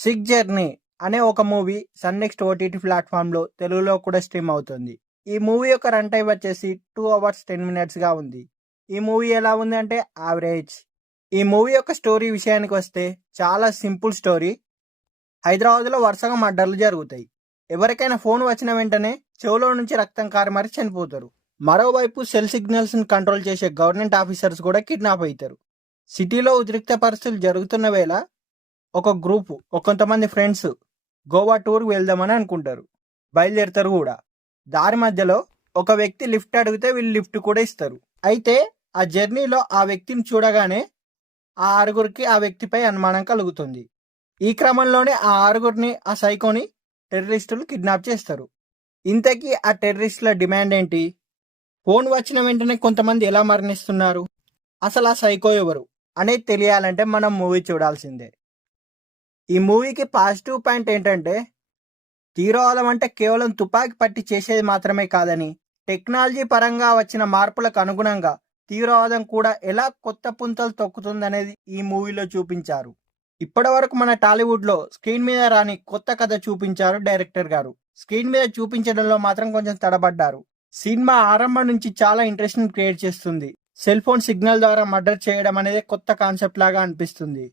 Sick journey అనే ఒక movie sun next OTT ప్లాట్ఫామ్లో తెలుగులో కూడా స్ట్రీమ్ అవుతుంది. ఈ మూవీ యొక్క రన్ టైం వచ్చేసి 2 hours 10 minutes ఉంది. ఈ మూవీ ఎలా ఉంది అంటే యావరేజ్. ఈ మూవీ యొక్క స్టోరీ విషయానికి వస్తే చాలా సింపుల్ స్టోరీ. హైదరాబాద్లో వరుసగా మర్డర్లు జరుగుతాయి. ఎవరికైనా ఫోన్ వచ్చిన వెంటనే చెవులో నుంచి రక్తం కారి మరీ చనిపోతారు. మరోవైపు సెల్ సిగ్నల్స్ని కంట్రోల్ చేసే గవర్నమెంట్ ఆఫీసర్స్ కూడా కిడ్నాప్ అవుతారు. సిటీలో ఉద్రిక్త పరిస్థితులు జరుగుతున్న వేళ ఒక గ్రూపు కొంతమంది ఫ్రెండ్స్ గోవా టూర్కి వెళ్దామని అనుకుంటారు. బయలుదేరుతారు కూడా. దారి మధ్యలో ఒక వ్యక్తి లిఫ్ట్ అడిగితే వీళ్ళు లిఫ్ట్ కూడా ఇస్తారు. అయితే ఆ జర్నీలో ఆ వ్యక్తిని చూడగానే ఆ ఆరుగురికి ఆ వ్యక్తిపై అనుమానం కలుగుతుంది. ఈ క్రమంలోనే ఆ ఆరుగురిని ఆ సైకోని టెర్రరిస్టులు కిడ్నాప్ చేస్తారు. ఇంతకీ ఆ టెర్రరిస్టుల డిమాండ్ ఏంటి? ఫోన్ వచ్చిన వెంటనే కొంతమంది ఎలా మరణిస్తున్నారు? అసలు ఆ సైకో ఎవరు అనేది తెలియాలంటే మనం మూవీ చూడాల్సిందే. ఈ మూవీకి పాజిటివ్ పాయింట్ ఏంటంటే తీవ్రవాదం అంటే కేవలం తుపాకీ పట్టి చేసేది మాత్రమే కాదని, టెక్నాలజీ పరంగా వచ్చిన మార్పులకు అనుగుణంగా తీవ్రవాదం కూడా ఎలా కొత్త పుంతలు తొక్కుతుందనేది ఈ మూవీలో చూపించారు. ఇప్పటి వరకు మన టాలీవుడ్లో స్క్రీన్ మీద రాని కొత్త కథ చూపించారు డైరెక్టర్ గారు. స్క్రీన్ మీద చూపించడంలో మాత్రం కొంచెం తడబడ్డారు. సినిమా ఆరంభం నుంచి చాలా ఇంట్రెస్ట్ని క్రియేట్ చేస్తుంది. సెల్ ఫోన్ సిగ్నల్ ద్వారా మర్డర్ చేయడం అనేది కొత్త కాన్సెప్ట్ లాగా అనిపిస్తుంది.